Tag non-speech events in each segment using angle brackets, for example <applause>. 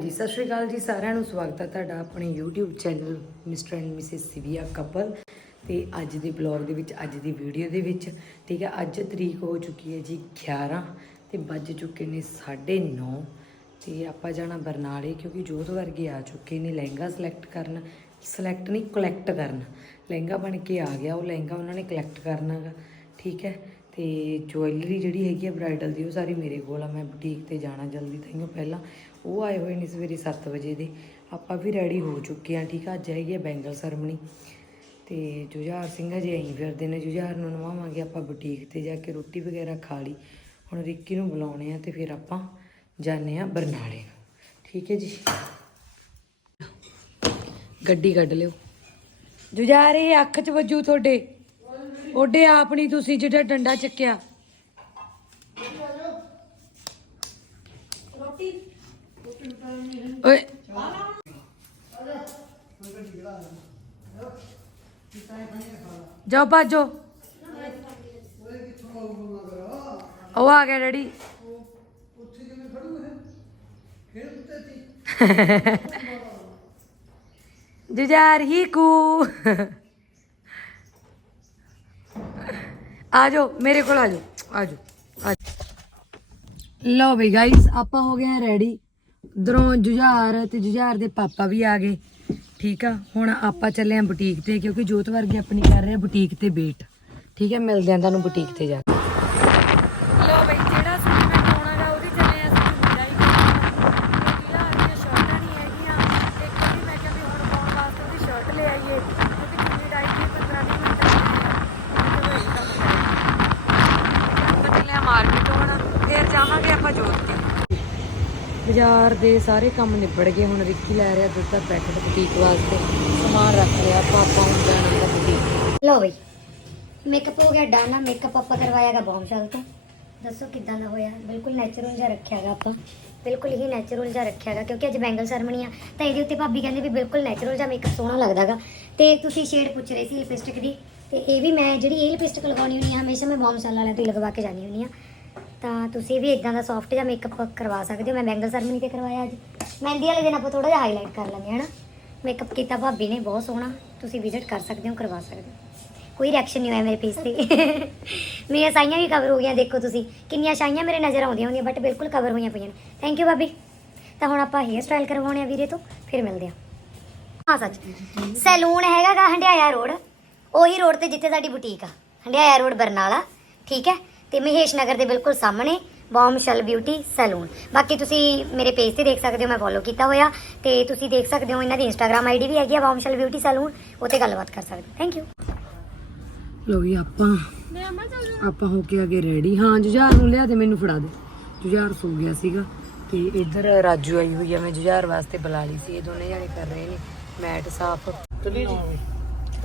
ਜੀ ਸਤਿ ਸ਼੍ਰੀ ਅਕਾਲ ਜੀ, ਸਾਰਿਆਂ ਨੂੰ ਸਵਾਗਤ ਹੈ ਤੁਹਾਡਾ ਆਪਣੇ YouTube channel mister and Mrs Sivia couple ਤੇ ਅੱਜ ਦੇ ਬਲੌਗ ਦੇ ਵਿੱਚ, ਅੱਜ ਦੀ ਵੀਡੀਓ ਦੇ ਵਿੱਚ, ਠੀਕ ਹੈ, ਅੱਜ ਤਰੀਕ ਹੋ ਚੁੱਕੀ ਹੈ ਜੀ 11 ਤੇ ਵੱਜ ਚੁੱਕੇ ਨੇ 9:30 ਤੇ ਆਪਾਂ ਜਾਣਾ ਬਰਨਾਲੇ ਕਿਉਂਕਿ ਜੋਤ ਵਰਗੇ ਆ ਚੁੱਕੇ ਨੇ ਲਹਿੰਗਾ ਸਿਲੈਕਟ ਕਰਨ ਸਿਲੈਕਟ ਨਹੀਂ ਕਲੈਕਟ ਕਰਨ। ਲਹਿੰਗਾ ਬਣ ਕੇ ਆ ਗਿਆ, ਉਹ ਲਹਿੰਗਾ ਉਹਨਾਂ ਨੇ ਕਲੈਕਟ ਕਰਨਾ ਗਾ, ਠੀਕ ਹੈ, ਤੇ ਜੁਐਲਰੀ ਜਿਹੜੀ ਹੈਗੀ ਆ ਬ੍ਰਾਈਡਲ ਦੀ ਉਹ ਸਾਰੀ ਮੇਰੇ ਕੋਲ ਆ, ਮੈਂ ਬੁਟੀਕ ਤੇ ਜਾਣਾ ਜਲਦੀ ਤਾਈਓ ਪਹਿਲਾਂ। ਉਹ ਆਏ ਹੋਏ ਨੇ ਸਵੇਰੇ 7 ਵਜੇ ਦੇ। ਆਪਾਂ ਵੀ ਰੈਡੀ ਹੋ ਚੁੱਕੇ ਆ ਠੀਕ ਆ? ਅੱਜ ਹੈਗੀ ਆ ਬੈਂਗਲ ਸਰਮਣੀ। ਤੇ ਜੁਝਾਰ ਸਿੰਘ ਜੀ ਅਸੀਂ ਫਿਰਦੇ ਨੇ। ਜੁਝਾਰ ਨੂੰ ਨਵਾਵਾਂਗੇ ਆਪਾਂ ਬੁਟੀਕ ਤੇ ਜਾ ਕੇ ਰੋਟੀ ਵਗੈਰਾ ਖਾ ਲਈ। ਹੁਣ ਰਿੱਕੀ ਨੂੰ ਬੁਲਾਉਣੇ ਆ ਤੇ ਫਿਰ ਆਪਾਂ ਜਾਣੇ ਆ ਬਰਨਾਲੇ ਠੀਕ ਹੈ ਜੀ? ਗੱਡੀ ਕੱਢ ਲਿਓ। ਜੁਝਾਰ, ਇਹ ਅੱਖ 'ਚ ਵੱਜੂ ਤੁਹਾਡੇ। ਓਡੇ ਆਪ ਨਹੀਂ ਤੁਸੀਂ ਜਿਹੜਾ ਡੰਡਾ ਚੱਕਿਆ। ਓਏ ਜਾਓ ਭਾਜੋ ਉਹ ਆ ਗਿਆ ਡੈਡੀ ਜੁਝਾਰ ਹੀ ਕੂ ਆ ਜਾਓ ਮੇਰੇ ਕੋਲ ਆ ਜਾਓ ਆ ਜਾਓ ਆ ਜਾਓ। ਲਓ ਬਈ ਗਾਇਸ ਆਪਾਂ ਹੋ ਗਏ ਆ ਰੈਡੀ ਉਧਰੋਂ ਜੁਝਾਰ ਤੇ ਜੁਝਾਰ ਦੇ ਪਾਪਾ ਵੀ ਆ ਗਏ। ਠੀਕ ਆ? ਹੁਣ ਆਪਾਂ ਚੱਲੇ ਆ ਬੁਟੀਕ ਤੇ, ਕਿਉਂਕਿ ਜੋਤ ਵਰਗੇ ਆਪਣੀ ਕਰ ਰਹੇ ਬੁਟੀਕ ਤੇ ਵੇਟ ਠੀਕ ਹੈ ਮਿਲਦੇ ਆ ਤੁਹਾਨੂੰ ਬੁਟੀਕ ਤੇ ਜਾ ਕੇ। ਲਓ ਬਈ ਜਿਹੜਾ ਸੂਟ ਮੈਂ ਪਾਉਣਾਗਾ ਉਹਦੀ ਚੱਲੇ ਆ ਅਸੀਂ ਚੁੰਨੀ ਦਾ ਹੀ ਜੁਝਾਰ ਦੀਆਂ ਸ਼ਰਟਾਂ ਨਹੀਂ ਹੈਗੀਆਂ ਇੱਕ ਵਾਰੀ ਮੈਂ ਕਿਹਾ ਵੀ ਹੁਣ ਪਾਉਣ ਵਾਸਤੇ ਉਹਦੀ ਸ਼ਰਟ ਲੈ ਆਈਏ ਕਿਉਂਕਿ ਚੁੰਨੀ ਡਾਈ ਦੀ 15 ਵੀਹ ਮਿੰਟ ਲੱਗਦੇ ਆ ਚਲੋ ਇਹ ਕੰਮ ਕਰਾਂਗੇ ਆਪਾਂ ਚੱਲੇ ਆ ਮਾਰਕੀਟ ਹੁਣ ਫਿਰ ਜਾਵਾਂਗੇ ਆਪਾਂ ਜੋਤ ਤੇ ਬਾਜ਼ਾਰ ਦੇ ਸਾਰੇ ਕੰਮ ਨਿਬੜ ਗਏ। ਹੁਣ ਰਿੱਕੀ ਲੈ ਰਿਹਾ ਦੁੱਧ ਦਾ ਪੈਕਟ ਬੁਟੀਕ ਵਾਸਤੇ। ਸਮਾਨ ਰੱਖ ਲਿਆ ਆਪਾਂ ਹੁਣ ਜਾਣਾ ਦਾ ਬੁਟੀਕ ਲਓ ਬਈ ਮੇਕਅਪ ਹੋ ਗਿਆ ਡਨ ਮੇਕਅਪ ਆਪਾਂ ਕਰਵਾਇਆਗਾ ਬੌਮਸ਼ਾਲ ਤੋਂ। ਦੱਸੋ ਕਿੱਦਾਂ ਦਾ ਹੋਇਆ? ਬਿਲਕੁਲ ਨੈਚੁਰਲ ਜਿਹਾ ਰੱਖਿਆਗਾ ਆਪਾਂ। ਬਿਲਕੁਲ ਹੀ ਨੈਚੁਰਲ ਜਿਹਾ ਰੱਖਿਆਗਾ, ਕਿਉਂਕਿ ਅੱਜ ਬੈਂਗਲ ਸੈਰਮਨੀ ਆ। ਤਾਂ ਇਹਦੇ ਉੱਤੇ ਭਾਬੀ ਕਹਿੰਦੇ ਵੀ ਬਿਲਕੁਲ ਨੈਚੁਰਲ ਜਿਹਾ ਮੇਕਅਪ ਸੋਹਣਾ ਲੱਗਦਾਗਾ। ਤੇ ਤੁਸੀਂ ਸ਼ੇਡ ਪੁੱਛ ਰਹੇ ਸੀ ਲਿਪਸਟਿਕ ਦੀ। ਤੇ ਇਹ ਵੀ ਮੈਂ ਜਿਹੜੀ ਇਹ ਲਿਪਸਟਿਕ ਲਗਾਉਣੀ ਹੁੰਦੀ ਆ, ਹਮੇਸ਼ਾ ਮੈਂ ਬੌਮਸ਼ਾਲ ਵਾਲਿਆਂ ਤੋਂ ਹੀ ਲਗਵਾ ਕੇ ਜਾਂਦੀ ਹੁੰਦੀ ਆ। ਤਾਂ ਤੁਸੀਂ ਵੀ ਇਦਾਂ ਦਾ ਸੌਫਟ ਜਿਹਾ ਮੇਕਅਪ ਕਰਵਾ ਸਕਦੇ ਹੋ। ਮੈਂ ਬੈਂਗਲ ਸਰਮਨੀ ਤੇ ਕਰਵਾਇਆ ਅੱਜ। ਮਹਿੰਦੀ ਵਾਲੇ ਦਿਨ ਆਪਾਂ ਥੋੜਾ ਜਿਹਾ ਹਾਈਲਾਈਟ ਕਰ ਲਾਂਗੇ ਹਨਾ? ਮੇਕਅਪ ਕੀਤਾ ਭਾਬੀ ਨੇ, ਬਹੁਤ ਸੋਹਣਾ। ਤੁਸੀਂ ਵਿਜ਼ਿਟ ਕਰ ਸਕਦੇ ਹੋ, ਕਰਵਾ ਸਕਦੇ ਹੋ। ਕੋਈ ਰਿਐਕਸ਼ਨ ਨਹੀਂ ਹੋਇਆ ਮੇਰੇ ਫੇਸ ਤੇ। ਮੇਰੀਆਂ ਸਾਈਆਂ ਵੀ ਕਵਰ ਹੋ ਗਈਆਂ, ਦੇਖੋ ਤੁਸੀਂ। ਕਿੰਨੀਆਂ ਛਾਈਆਂ ਮੇਰੇ ਨਜ਼ਰ ਆਉਂਦੀਆਂ ਹੁੰਦੀਆਂ ਬਟ ਬਿਲਕੁਲ ਕਵਰ ਹੋਈਆਂ ਪਈਆਂ ਨੇ। ਥੈਂਕ ਯੂ ਭਾਬੀ। ਤਾਂ ਹੁਣ ਆਪਾਂ ਹੇਅਰ ਸਟਾਈਲ ਕਰਵਾਉਣੇ ਆ ਵੀਰੇ ਤੋਂ, ਫਿਰ ਮਿਲਦੇ ਆ ਹਾਂ ਸੱਚ। ਸੈਲੂਨ ਹੈਗਾ ਗਾ ਹੰਡਿਆਇਆ ਰੋਡ। ਉਹੀ ਰੋਡ ਤੇ ਜਿੱਥੇ ਸਾਡੀ ਬੁਟੀਕ ਆ। ਹੰਡਿਆਇਆ ਰੋਡ ਬਰਨਾਲਾ। ਠੀਕ ਹੈ? ਤੇ ਮਹੇਸ਼ ਨਗਰ ਦੇ ਬਿਲਕੁਲ ਸਾਹਮਣੇ ਬੌਮ ਸ਼ਲ ਬਿਊਟੀ ਸੈਲੂਨ ਬਾਕੀ ਤੁਸੀਂ ਮੇਰੇ ਪੇਜ ਤੇ ਦੇਖ ਸਕਦੇ ਹੋ ਮੈਂ ਫੋਲੋ ਕੀਤਾ ਹੋਇਆ। ਤੇ ਤੁਸੀਂ ਦੇਖ ਸਕਦੇ ਹੋ ਇਹਨਾਂ ਦੀ ਇੰਸਟਾਗ੍ਰam ਆਈਡੀ ਵੀ ਹੈਗੀ ਆ ਬੌਮ ਸ਼ਲ ਬਿਊਟੀ ਸੈਲੂਨ ਉੱਥੇ ਗੱਲਬਾਤ ਕਰ ਸਕਦੇ ਹੋ। ਥੈਂਕ ਯੂ ਲੋ ਵੀ ਆਪਾਂ ਆਪਾਂ ਹੋ ਕੇ ਆਗੇ ਰੈਡੀ ਹਾਂ ਜੁਝਾਰ ਨੂੰ ਲਿਆ ਦੇ ਮੈਨੂੰ ਫੜਾ ਦੇ। ਜੁਝਾਰ ਸੋ ਗਿਆ ਸੀਗਾ। ਤੇ ਇੱਧਰ ਰਾਜੂ ਆਈ ਹੋਈ ਆ ਮੈਂ ਜੁਝਾਰ ਵਾਸਤੇ ਬੁਲਾ ਲਈ ਸੀ। ਇਹ ਦੋਨੇ ਜਾਣੇ ਕਰ ਰਹੇ ਨੇ ਮੈਟ ਸਾਫ਼। ਚਲੀ ਜੀ।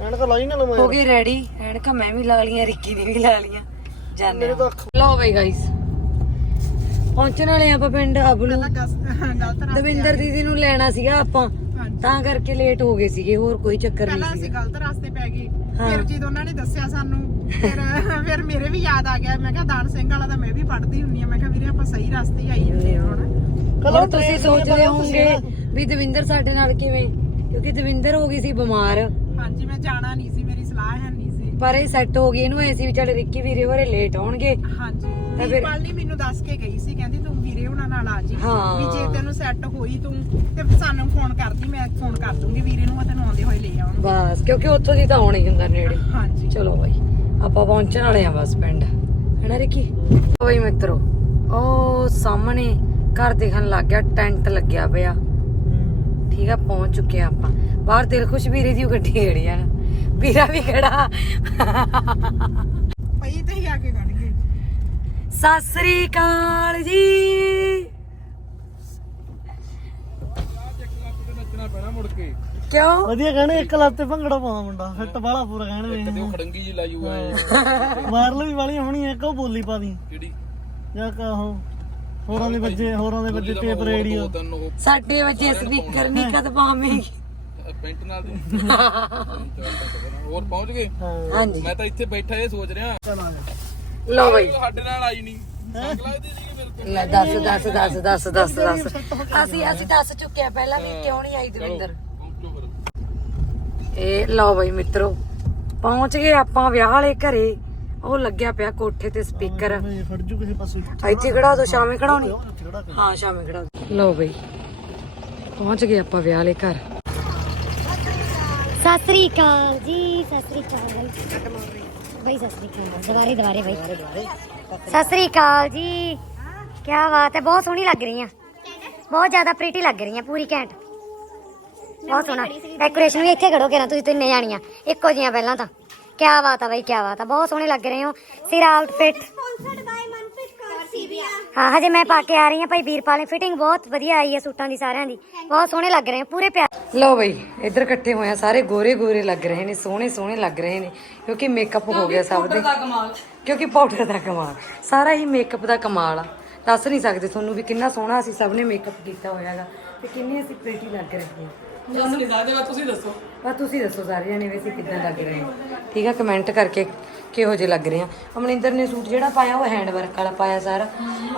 ਐਨਕ ਲਾਈ ਨਾ ਲਵਾਂ ਹੋ ਗਏ ਰੈਡੀ ਐਨਕਾਂ ਮੈਂ ਵੀ ਲਾ ਲੀਆਂ ਰਿੱਕੀ ਨੇ ਵੀ ਲਾ ਲੀਆਂ ਜਾਣੇ। ਲਓ ਬਈ ਗਾਇਸ ਪਹੁੰਚਣ ਵਾਲੇ ਆਪਾਂ ਪਿੰਡ ਅਬਲੂ। ਦਵਿੰਦਰ ਦੀਦੀ ਨੂੰ ਲੈਣਾ ਸੀਗਾ ਆਪਾਂ। ਤਾਂ ਕਰਕੇ ਲੇਟ ਹੋ ਗਏ ਸੀਗੇ ਹੋਰ ਕੋਈ ਚੱਕਰ ਪਹਿਲਾਂ ਨਹੀਂ ਅਸੀਂ ਗਲਤ ਰਸਤੇ ਪੈ ਗਏ। ਹਾਂ। ਫਿਰ ਜਦੋਂ ਉਹਨਾਂ ਨੇ ਦੱਸਿਆ ਸਾਨੂੰ ਫਿਰ ਫਿਰ ਮੇਰੇ ਵੀ ਯਾਦ ਆ ਗਿਆ। ਮੈਂ ਕਿਹਾ ਦਾਨ ਸਿੰਘ ਵਾਲਾ ਤਾਂ ਮੈਂ ਵੀ ਪੜ੍ਹਦੀ ਹੁੰਨੀ ਆ ਮੈਂ ਕਿਹਾ ਵੀਰੇ ਆਪਾਂ ਸਹੀ ਰਸਤੇ ਹੀ ਆਈ ਹੁੰਦੇ ਆ ਹੁਣ। ਹੁਣ ਤੁਸੀਂ ਸੋਚਦੇ ਹੋਵੋਗੇ ਵੀ ਦਵਿੰਦਰ ਸਾਡੇ ਨਾਲ ਕਿਵੇਂ? ਕਿਉਂਕਿ ਦਵਿੰਦਰ ਹੋ ਗਈ ਸੀ ਬਿਮਾਰ। ਹਾਂਜੀ ਮੈਂ ਜਾਣਾ ਨਹੀਂ ਸੀ ਮੇਰੀ ਸਲਾਹ ਹੈ ਨਹੀਂ ਸੀ ਪਰ ਇਹ ਸੈੱਟ ਹੋ ਗਈ ਇਹਨੂੰ ਐ ਸੀ ਵੀ ਚੱਲ ਰਿੱਕੀ ਵੀਰੇ ਹੋਰੇ ਲੇਟ ਆਉਣਗੇ। ਹਾਂਜੀ ਤਾਂ ਫਿਰ- ਵੀਰਪਾਲ ਨੇ ਮੈਨੂੰ ਦੱਸ ਕੇ ਗਈ ਸੀ ਕਹਿੰਦੀ ਤੂੰ ਵੀਰੇ ਉਹਨਾਂ ਨਾਲ ਆ ਜੀ। ਹਾਂ। ਵੀ ਜੇ ਤੈਨੂੰ ਸੈੱਟ ਹੋਈ ਤੂੰ ਤੇ ਸਾਨੂੰ ਫੋਨ ਕਰਦੀ ਮੈਂ ਫੋਨ ਕਰ ਦੂੰਗੀ ਵੀਰੇ ਨੂੰ ਉਹ ਤੈਨੂੰ ਆਉਂਦੇ ਹੋਏ ਲੈ ਆਉਣ ਬਸ ਕਿਉਂਕਿ ਉੱਥੋਂ ਦੀ ਤਾਂ ਆਉਣਾ ਹੀ ਹੁੰਦਾ ਨੇੜੇ। ਹਾਂਜੀ। ਚਲੋ ਬਾਈ ਆਪਾਂ ਪਹੁੰਚਣ ਵਾਲੇ ਆ ਬਸ ਪਿੰਡ ਹੈਨਾ ਰਿੱਕੀ? ਓਏ ਮਿੱਤਰੋ ਉਹ ਸਾਹਮਣੇ ਘਰ ਦਿਖਣ ਲੱਗ ਗਿਆ ਟੈਂਟ ਲੱਗਿਆ ਪਿਆ। ਠੀਕ ਆ ਪਹੁੰਚ ਚੁੱਕੇ ਆ ਆਪਾਂ। ਬਾਹਰ ਦਿਲ ਖੁਸ਼ ਵੀਰੇ ਦੀ ਉਹ ਗੱਡੀ ਖੜੀ ਆ। ਨਾ ਵੀਰਾ ਵੀ ਖੜਾ। ਪਈ ਤੇ ਹੀ ਆ ਕੇ ਗਣ ਗਏ। ਸਤਿ ਸ੍ਰੀ ਅਕਾਲ ਜੀ। ਨੱਚਣਾ ਪੈਣਾ ਮੁੜ ਕੇ ਕਿਉਂ? ਵਧੀਆ ਕਹਿਣੇ ਇੱਕ ਲੱਤ ਤੇ ਭੰਗੜਾ ਪਾਉਂਦਾ ਮੁੰਡਾ। ਫਿੱਟ ਵਾਲਾ ਪੂਰਾ ਕਹਿਣੇ ਕਦੇ ਉਹ ਖੜੰਗੀ ਜੀ ਲਾਈ ਹੋਇਆ ਹੈ। ਵਾਰਲ ਵੀ ਵਾਲੀਆਂ ਹੋਣੀਆਂ ਇੱਕ ਉਹ ਬੋਲੀ ਪਾ ਦੀ। ਕਿਹੜੀ? ਜਾਂ ਕਾ ਉਹ ਹੋਰਾਂ ਦੇ ਬੱਜੇ ਹੋਰਾਂ ਦੇ ਬੱਜੇ ਟੇਪ ਰੇਡੀਓ ਸਾਡੇ ਬੱਚੇ ਸਪੀਕਰ ਨਹੀਂ ਕਦ ਪਾਵੇਂ ਪੈਂਟ ਨਾਲ ਦੀ। <laughs> ਹੋਰ ਪਹੁੰਚ ਗਏ? ਹਾਂ ਹਾਂਜੀ। ਮੈਂ ਤਾਂ ਇੱਥੇ ਬੈਠਾ ਇਹ ਸੋਚ ਰਿਹਾ। ਲੋ ਬਈ। ਸਾਡੇ ਨਾਲ ਆਈ ਨਹੀਂ। ਲੱਗਦੀ ਸੀ ਮੇਰੇ ਤੇ। ਲੈ ਦੱਸ ਦੱਸ ਦੱਸ ਦੱਸ ਦੱਸ ਦੱਸ। ਅਸੀਂ ਅਸੀਂ ਦੱਸ ਚੁੱਕੇ ਆ। ਪਹਿਲਾਂ ਵੀ ਕਿਉਂ ਨਹੀਂ ਆਈ ਦਵਿੰਦਰ? ਪਹੁੰਚੋ ਫਿਰ। ਇਹ ਲਓ ਬਈ ਮਿੱਤਰੋ ਪਹੁੰਚ ਗਏ ਆਪਾਂ ਵਿਆਹ ਵਾਲੇ ਘਰੇ। ਉਹ ਲੱਗਿਆ ਪਿਆ ਕੋਠੇ ਤੇ ਸਪੀਕਰ। ਇਹ ਫੜ ਜੂ ਕਿਸੇ ਪਾਸੇ। ਇੱਥੇ ਖੜਾ ਦੋ ਸ਼ਾਮੇ ਖੜਾਉਣੀ ਹਾਂ ਸ਼ਾਮੇ ਖੜਾ ਲਓ ਬਈ ਪਹੁੰਚ ਗਏ ਆਪਾਂ ਵਿਆਹ ਵਾਲੇ ਘਰ। ਸਤਿ ਸ੍ਰੀ ਅਕਾਲ ਜੀ ਸਤਿ ਸ੍ਰੀ ਅਕਾਲ ਬਈ ਸਤਿ ਸ੍ਰੀ ਅਕਾਲ ਦੁਬਾਰੇ ਦੁਬਾਰੇ ਬਈ। ਸਤਿ ਸ੍ਰੀ ਅਕਾਲ ਜੀ। ਕੀ ਬਾਤ ਹੈ, ਬਹੁਤ ਸੋਹਣੀ ਲੱਗ ਰਹੀ ਆ ਬਹੁਤ ਜ਼ਿਆਦਾ ਪ੍ਰੀਟੀ ਲੱਗ ਰਹੀ ਆ ਪੂਰੀ ਘੈਂਟ। ਬਹੁਤ ਸੋਹਣਾ। ਡੈਕੋਰੇਸ਼ਨ ਵੀ ਇੱਥੇ ਕਰੋਗੇ ਨਾ, ਤੁਸੀਂ ਤਿੰਨੇ ਜਾਣੀਆਂ। ਇੱਕੋ ਜੀਆਂ ਪਹਿਲਾਂ ਤਾਂ। ਕੀ ਬਾਤ ਆ ਬਈ ਕੀ ਬਾਤ ਆ। ਬਹੁਤ ਸੋਹਣੇ ਲੱਗ ਰਹੇ ਹੋ। ਸਿਰ ਆਊਟਫਿਟ ਹਾਂ ਹਜੇ ਮੈਂ ਪਾ ਕੇ ਆ ਰਹੀ ਹਾਂ ਭਾਈ ਵੀਰਪਾਲ ਨੇ ਫਿਟਿੰਗ ਬਹੁਤ ਵਧੀਆ ਆਈ ਹੈ ਸੂਟਾਂ ਦੀ ਸਾਰਿਆਂ ਦੀ। ਬਹੁਤ ਸੋਹਣੇ ਲੱਗ ਰਹੇ ਹੋ ਪੂਰੇ ਪਿਆਰ। ਲਓ ਬਈ ਇੱਧਰ ਇਕੱਠੇ ਹੋਏ ਆ ਸਾਰੇ ਗੋਰੇ ਗੋਰੇ ਲੱਗ ਰਹੇ ਨੇ ਸੋਹਣੇ ਸੋਹਣੇ ਲੱਗ ਰਹੇ ਨੇ ਕਿਉਂਕਿ ਮੇਕਅਪ ਹੋ ਗਿਆ ਸਭ ਦੇ। ਕਿਉਂਕਿ ਪਾਊਡਰ ਦਾ ਕਮਾਲ। ਸਾਰਾ ਹੀ ਮੇਕਅਪ ਦਾ ਕਮਾਲ ਆ। ਦੱਸ ਨਹੀਂ ਸਕਦੇ ਤੁਹਾਨੂੰ ਵੀ ਕਿੰਨਾ ਸੋਹਣਾ ਅਸੀਂ ਸਭ ਨੇ ਮੇਕਅਪ ਕੀਤਾ ਹੋਇਆਗਾ ਤੇ ਕਿੰਨੇ ਅਸੀਂ ਪ੍ਰੀਟੀ ਲੱਗ ਰਹੇ ਹਾਂ ਦੱਸ ਤੁਸੀਂ ਦੱਸੋ। ਬਸ ਤੁਸੀਂ ਦੱਸੋ ਸਾਰੇ ਜਣੇ ਵੀ ਅਸੀਂ ਕਿੱਦਾਂ ਲੱਗ ਰਹੇ ਹਾਂ। ਠੀਕ ਆ ਕਮੈਂਟ ਕਰਕੇ ਕਿਹੋ ਜਿਹੇ ਲੱਗ ਰਹੇ ਆ। ਅਮਨਿੰਦਰ ਨੇ ਸੂਟ ਜਿਹੜਾ ਪਾਇਆ ਉਹ ਹੈਂਡ ਵਰਕ ਵਾਲਾ ਪਾਇਆ ਸਾਰਾ।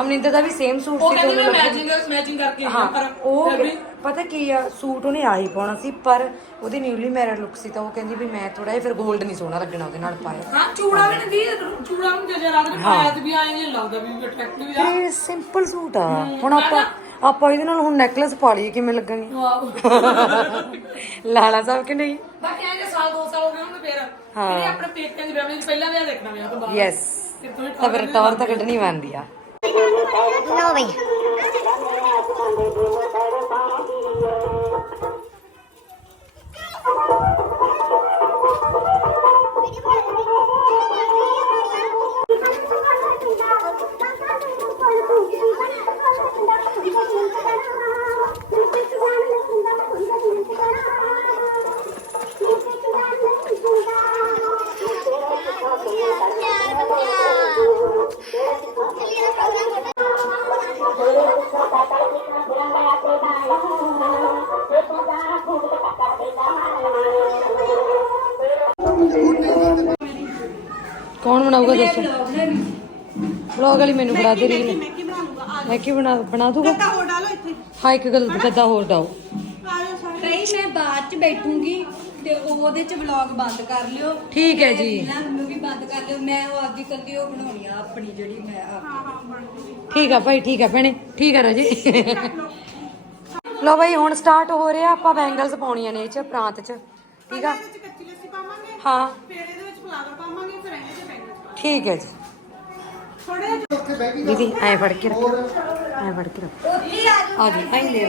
ਅਮਨਿੰਦਰ ਦਾ ਵੀ ਸੇਮ ਸੂਟ ਸੀ ਤੁਹਾਨੂੰ ਮੈਚਿੰਗ ਮੈਚਿੰਗ ਕਰਕੇ ਹਾਂ ਉਹ ਪਤਾ ਕੀ ਆ ਸੂਟ ਉਹਨੇ ਆਹੀ ਪਾਉਣਾ ਸੀ ਪਰ ਉਹਦੀ ਨਿਊਲੀ ਮੈਰਿਡ ਲੁੱਕ ਸੀ ਤਾਂ ਉਹ ਕਹਿੰਦੀ ਵੀ ਮੈਂ ਥੋੜਾ ਜਿਹਾ ਫਿਰ 골ਡ ਨਹੀਂ ਸੋਹਣਾ ਲੱਗਣਾ ਉਹਦੇ ਨਾਲ ਪਾਇਆ। ਹਾਂ ਚੂੜਾ ਵੀ ਨਹੀਂ ਚੂੜਾ ਨੂੰ ਪਾਇਆ ਤੇ ਵੀ ਆਏ ਨਹੀਂ ਲੱਗਦਾ ਵੀ ਅਟਰੈਕਟਿਵ ਆ। ਇਹ ਸਿੰਪਲ ਸੂਟ ਆ। ਹੁਣ ਆਪਾਂ ਆਪਾਂ ਇਹਦੇ ਨਾਲ ਹੁਣ ਨੈਕਲੇਸ ਪਾ ਲਈਏ ਕਿਵੇਂ ਲੱਗਾਂਗੇ ਲਾਲਾ ਸਾਹਿਬ ਕਿ ਨਹੀਂ? ਬਾਕੀ ਆਏ ਸਾਲ ਦੋ ਸਾਲ ਹੋ ਗਏ ਹੁਣ ਫੇਰ। ਇਹਨੇ ਆਪਣੇ ਪੇਕਿਆਂ ਦੀ ਫੈਮਿਲੀ ਚ ਪਹਿਲਾਂ ਵਿਆਹ ਦੇਖਣਾ ਵਿਆਹ ਤੋਂ ਬਾਅਦ। ਯੈਸ ਤਾਂ ਫਿਰ ਟੌਰ ਤਾਂ ਕੱਢਣੀ ਬਣਦੀ ਆ। ਲਓ ਬਈ ਕੌਣ ਬਣਾਊਗਾ ਦੱਸੋ? ਵਲੌਗ ਵਾਲੀ ਮੈਨੂੰ ਫੜਾ ਦੇ ਰੀਲ। ਮੈਂ ਕੀ ਬਣਾ ਬਣਾ ਦੂਗਾ? ਹੋਰ ਡਾਲੋ ਇੱਥੇ। ਹਾਂ ਇੱਕ ਗੱਲ ਗੱਦਾ ਹੋਰ ਡਾਓ। ਕਈ ਮੈਂ ਬਾਅਦ ਚ ਬੈਠੂੰਗੀ ਤੇ ਉਹਦੇ ਚ ਵਲੌਗ ਬੰਦ ਕਰ ਲਿਓ। ਠੀਕ ਹੈ ਜੀ। ਬੰਦ ਕਰ ਲਿਓ ਮੈਂ ਉਹ ਆਪਦੀ ਕੱਲੀ ਉਹ ਬਣਾਉਣੀ ਆ ਆਪਣੀ ਜਿਹੜੀ ਮੈਂ ਆਪ ਠੀਕ ਆ ਭਾਈ ਠੀਕ ਆ ਭੈਣੇ ਠੀਕ ਆ ਰਾਜੀ। ਲੋ ਭਾਈ ਹੁਣ ਸਟਾਰਟ ਹੋ ਰਿਹਾ ਆਪਾਂ ਬੈਂਗਲਸ ਪਾਉਣੀਆਂ ਨੇ ਇਹ ਚ ਪ੍ਰਾਂਤ ਚ ਠੀਕ ਆ? ਇਹਦੇ ਚ ਕੱਚੀ ਲੱਸੀ ਪਾਵਾਂਗੇ ਹਾਂ। ਫਿਰ ਇਹਦੇ ਵਿੱਚ ਫਲਾਵਰ ਪਾਵਾਂਗੇ ਫਿਰ ਇਹਦੇ ਚ ਬੈਂਗਲ ਠੀਕ ਹੈ ਜੀ। ਥੋੜੇ ਦੀਦੀ ਐ ਫੜ ਕੇ ਰੱਖੋ। ਐ ਫੜ ਕੇ ਰੱਖੋ। ਆ ਜੀ। ਐ ਲੈ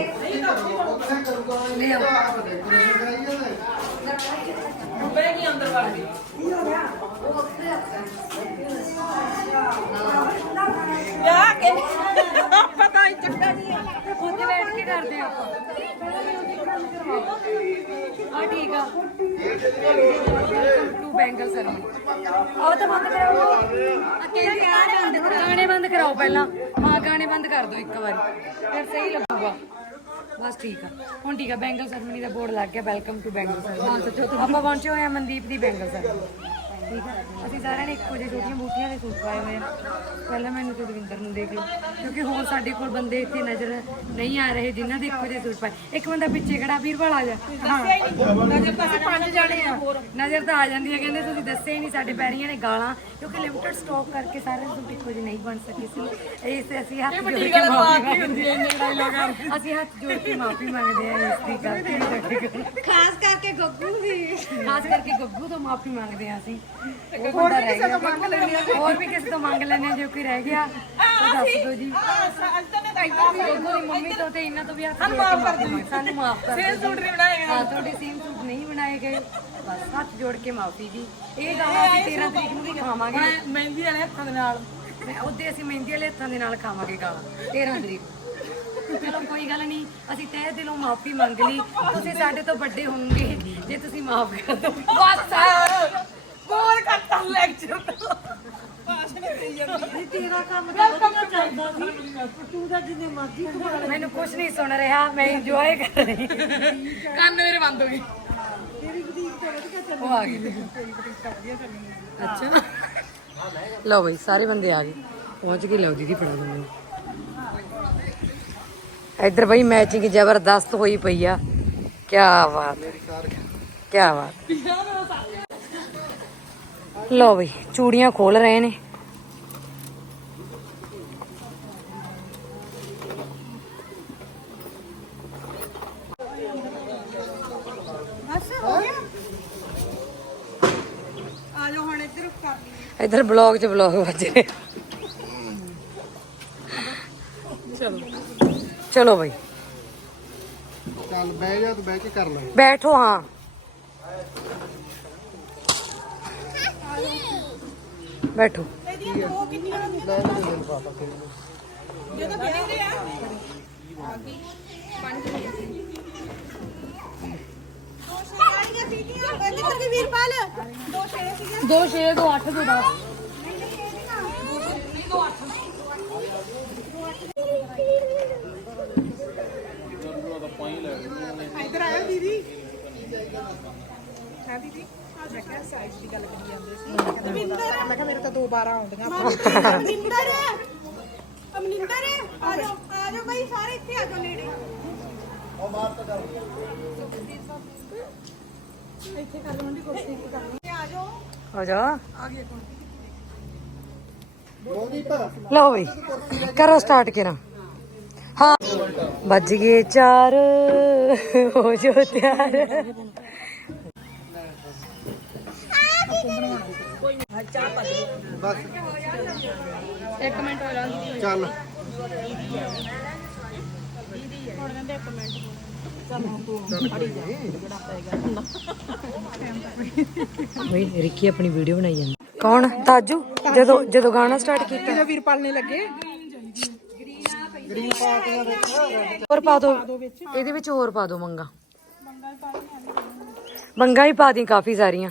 ਆਓ ਲੈ ਆਓ ਵਿਆਹ ਕੇ। ਪਤਾ ਹੀ ਚੱਕਾ ਨਹੀਂ ਉੱਥੇ ਬੈਠ ਕੇ ਕਰਦੇ ਆ ਆਪਾਂ। ਆ ਠੀਕ ਆ। To bangle ceremony. ਆਓ ਤਾਂ ਬੰਦ ਕਰਾਓ? ਗਾਣੇ ਬੰਦ ਕਰਾਓ ਪਹਿਲਾਂ। ਹਾਂ ਗਾਣੇ ਬੰਦ ਕਰ ਦਿਓ ਇੱਕ ਵਾਰੀ। ਫਿਰ ਸਹੀ ਲੱਗੂਗਾ। ਬਸ ਠੀਕ ਆ। ਹੁਣ ਠੀਕ ਆ, ਬੈਂਗਲ ਸਰਮਨੀ ਦਾ ਬੋਰਡ ਲੱਗ ਗਿਆ। ਵੈਲਕਮ ਟੂ ਬੈਂਗਲ ਸਰਮਨੀ ਆਪਾਂ ਪਹੁੰਚੇ ਹੋਏ ਆ ਮਨਦੀਪ ਦੀ ਬੈਂਗਲ ਸਰਮਨੀ। ਠੀਕ ਆ ਅਸੀਂ ਸਾਰਿਆਂ ਨੇ ਇੱਕੋ ਜਿਹੇ ਛੋਟੀਆਂ ਬੂਟੀਆਂ ਦੇ ਸੂਟ ਪਾਏ ਹੋਏ ਆ। ਪਹਿਲਾਂ ਮੈਨੂੰ ਤੇ ਦਵਿੰਦਰ ਨੂੰ ਦੇਖ ਲਓ ਕਿਉਂਕਿ ਹੋਰ ਸਾਡੇ ਕੋਲ ਬੰਦੇ ਇੱਥੇ ਨਜ਼ਰ ਨਹੀਂ ਆ ਰਹੇ ਜਿਨ੍ਹਾਂ ਦੇ ਇੱਕੋ ਜਿਹੇ ਸੂਟ ਪਾਏ। ਇੱਕ ਬੰਦਾ ਪਿੱਛੇ ਖੜਾ ਵੀਰਵਾਲ ਆ ਜਾ। ਨਜ਼ਰ ਤਾਂ ਅਸੀਂ ਪੰਜ ਜਾਣੇ ਆ। ਨਜ਼ਰ ਤਾਂ ਆ ਜਾਂਦੀ ਹੈ ਕਹਿੰਦੇ ਤੁਸੀਂ ਦੱਸੇ ਹੀ ਨਹੀਂ ਸਾਡੇ ਪੈਰੀਆਂ ਨੇ ਗਾਲਾਂ ਕਿਉਂਕਿ ਲਿਮਟਿਡ ਸਟਾਕ ਕਰਕੇ ਸਾਰੇ ਸੂਟ ਇੱਕੋ ਜਿਹੇ ਨਹੀਂ ਬਣ ਸਕੇ ਸੀ। ਇਸ ਅਸੀਂ ਹੱਥ ਜੋੜ ਕੇ ਮਾਫੀ ਅਸੀਂ ਹੱਥ ਜੋੜ ਕੇ ਮਾਫੀ ਮੰਗਦੇ ਆ ਇਸ ਦੀ ਗਲਤੀ ਖਾਸ ਕਰਕੇ ਗੱਗੂ ਦੀ। ਖਾਸ ਕਰਕੇ ਗੱਗੂ ਤੋਂ ਮਾਫੀ ਮੰਗਦੇ ਆ ਅਸੀਂ। ਉਹ ਬੰਦਾ ਰਹਿ ਗਿਆ? ਹੋਰ ਵੀ ਕਿਸੇ ਤੋਂ ਮੰਗ ਲੈਣੇ ਜੇ। ਕੋਈ ਰਹਿ ਗਿਆ ਤਾਂ ਦੱਸ ਦਿਓ ਜੀ। ਅੱਜ ਤਾਂ ਨੇ ਤਾਂ ਗੱਗੂ ਦੀ ਮੰਮੀ ਤੋਂ ਤੇ ਇਹਨਾਂ ਤੋਂ ਵੀ ਹੱਥ ਮਾਫੀ ਮੰਗ ਸਾਨੂੰ ਮਾਫ ਕਰ ਦਿਓ ਸੂਟ ਨਹੀਂ ਬਣਾਏ ਹਾਂ ਤੁਹਾਡੇ ਸੇਮ ਸੂਟ ਨਹੀਂ ਬਣਾਏ ਗਏ। ਬਸ ਹੱਥ ਜੋੜ ਕੇ ਮਾਫੀ ਜੀ। ਇਹ ਗਾਲਾਂ ਅਸੀਂ 13 ਤਰੀਕ ਨੂੰ ਵੀ ਖਾਵਾਂਗੇ। ਮਹਿੰਦੀ ਵਾਲੇ ਹੱਥਾਂ ਦੇ ਨਾਲ। ਮੈਂ ਉਹਦੇ ਅਸੀਂ ਮਹਿੰਦੀ ਵਾਲੇ ਹੱਥਾਂ ਦੇ ਨਾਲ ਖਾਵਾਂਗੇ ਗਾਲਾਂ 13 ਤਰੀਕ। ਨੂੰ। ਚਲੋ ਕੋਈ ਗੱਲ ਨਹੀਂ। ਅਸੀਂ ਤਹਿ ਦਿਲੋਂ ਮਾਫੀ ਮੰਗ ਲਈ। ਤੁਸੀਂ ਸਾਡੇ ਤੋਂ ਵੱਡੇ ਹੋਵੋਗੇ। ਜੇ ਤੁਸੀਂ ਮਾਫ ਕਰ ਦਿਓ ਬਸ। ਬੋਲ ਕਰਤਾ ਲੈਕਚਰ ਮੈਨੂੰ ਕੁਝ ਨਹੀਂ ਸੁਣ ਰਿਹਾ ਮੈਂ ਇੰਜੋਏ ਕਰ ਰਹੀ। ਕੰਨ ਮੇਰੇ ਬੰਦ ਹੋ ਗਏ। ਉਹ ਆ ਗਈ। ਅੱਛਾ। ਲਓ ਬਈ ਸਾਰੇ ਬੰਦੇ ਆ ਗਏ। ਪਹੁੰਚ ਕੇ ਲਓ ਦੀਦੀ ਫੜਾ ਦੋ ਮੈਨੂੰ ਇੱਧਰ ਬਈ ਮੈਚਿੰਗ ਜ਼ਬਰਦਸਤ ਹੋਈ ਪਈ ਆ। ਕੀ ਬਾਤ। ਕੀ ਬਾਤ। ਲਓ ਬਈ ਚੂੜੀਆਂ ਖੋਲ ਰਹੇ ਨੇ। ਇੱਧਰ ਬਲੌਗ 'ਚ ਬਲੌਗ ਵੱਜ। ਚਲੋ ਚਲੋ ਬਈ। ਚੱਲ ਬਹਿ ਜਾ ਤੂੰ ਬਹਿ ਕੇ ਕਰ ਲੈ। ਬੈਠੋ ਹਾਂ। ਬੈਠੋ। ਇਹਦੀਆਂ ਦੋ ਕਿੰਨੀਆਂ ਦੇ ਸਾਰੀਆਂ ਸੀਟੀਆਂ ਕਿੱਧਰ ਦੀ ਵੀਰਪਾਲ ਦੋ ਛੇ ਸੀਗੀਆਂ ਦੋ 6 ਦੋ 8 ਦੋ 10 ਇੱਧਰ ਆਇਆ ਦੀਦੀ। ਹਾਂ ਦੀਦੀ। ਮੈਂ ਕਿਹਾ ਸਾਈਜ਼ ਦੀ ਗੱਲ ਕਰੀ ਜਾਂਦੇ ਸੀ ਅਮਿੰਦਰ ਮੈਂ ਕਿਹਾ ਮੇਰੇ ਤਾਂ ਦੋ 12 ਆਉਂਦੀਆਂ। ਅਮਿੰਦਰ ਅਮਿੰਦਰ ਆ ਜਾਓ ਆ ਜਾਓ ਬਈ ਸਾਰੇ ਇੱਥੇ ਆ ਜਾਓ ਨੇੜੇ। ਇੱਥੇ ਕਰ ਲਵਾਂਗੀ ਕੁਰਸੀ ਤੇ ਕਰ ਲਵਾਂਗੇ ਆ ਜਾਓ ਹੋ ਜਾ। ਆ ਗਏ ਕੋਲ ਲਓ ਬਈ ਕਰੋ ਸਟਾਰਟ ਕਰਾਂ। ਹਾਂ। ਵੱਜ ਗਏ 4 ਹੋ ਜੋ ਤਿਆਰ। ਬਸ। ਚੱਲ। ਬਈ ਰਿੱਕੀ ਆਪਣੀ ਵੀਡੀਓ ਬਣਾਈ ਜਾਂਦਾ। ਕੌਣ? ਤਾਜੂ? ਜਦੋਂ ਜਦੋਂ ਗਾਣਾ ਸਟਾਰਟ ਕੀਤਾ। ਜਦੋਂ ਵੀਰਪਾਲ ਨੇ ਲੱਗੇ। ਗ੍ਰੀਨ ਪਾਰਟੀਆਂ ਵਿੱਚ। ਹੋਰ ਪਾ ਦੋ। ਇਹਦੇ ਵਿੱਚ ਹੋਰ ਪਾ ਦੋ ਮੰਗਾ। ਮੰਗਾ ਹੀ ਪਾ ਦੀ ਕਾਫੀ ਸਾਰੀਆਂ।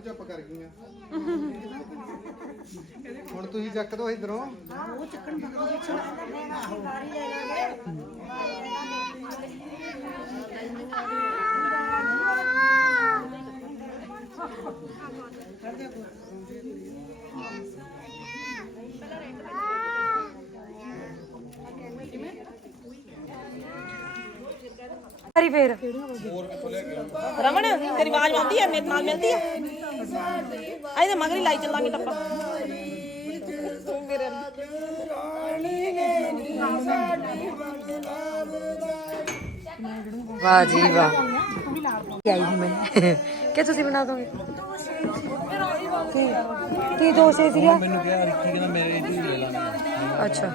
ਹੁਣ ਚੁੱਪ ਕਰ ਗਈਆਂ। ਹੁਣ ਤੁਸੀਂ ਚੱਕ ਦੋ ਇਧਰੋਂ। ਕਰੀ ਫੇਰ। ਰਮਣ ਤੇਰੀ ਆਵਾਜ਼ ਆਉਂਦੀ ਹੈ ਮੇਰੇ ਨਾਲ ਮਿਲਦੀ ਹੈ ਆਈ ਤੇ ਮਗਰੀ ਲਾਈ ਚੱਲਾਂਗੇ ਟੱਪਾ। ਵਾਹ ਜੀ ਵਾਹ। ਕੀ ਆਈ ਹੂੰ ਮੈਂ ਕਿ ਤੁਸੀਂ ਬਣਾ ਦੋਗੇ? ਕੀ ਦੋਸੇ ਸੀਗਾ ਮੈਨੂੰ ਕਿਹਾ ਰਿੱਕੀ ਕਹਿੰਦਾ ਮੇਰੇ ਇਹ ਲੈ ਲਾਂਗੇ ਅੱਛਾ।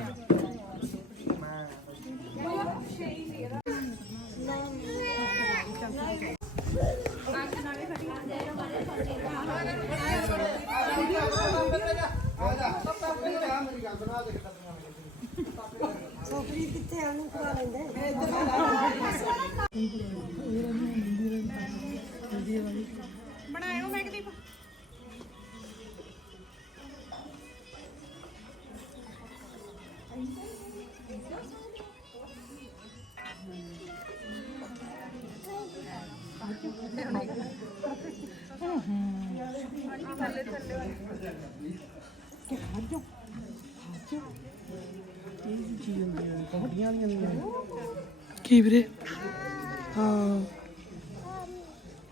ਬਣਾਇਓ ਮੈਗਦੀਪ ਕੀ ਵੀਰੇ? ਹਾਂ।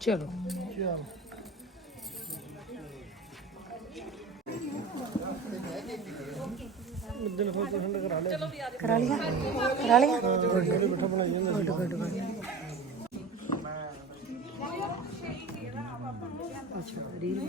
ਚਲੋ। ਕਰਾ ਲਿਆ? ਕਰਾ ਲਿਆ? ਬਿਠਾ ਬਣਾਈ ਜਾਂਦੇ ਗੁੱਡ ਗੁੱਡ ਗੁੱਡ ਅੱਛਾ। ਰੀਲ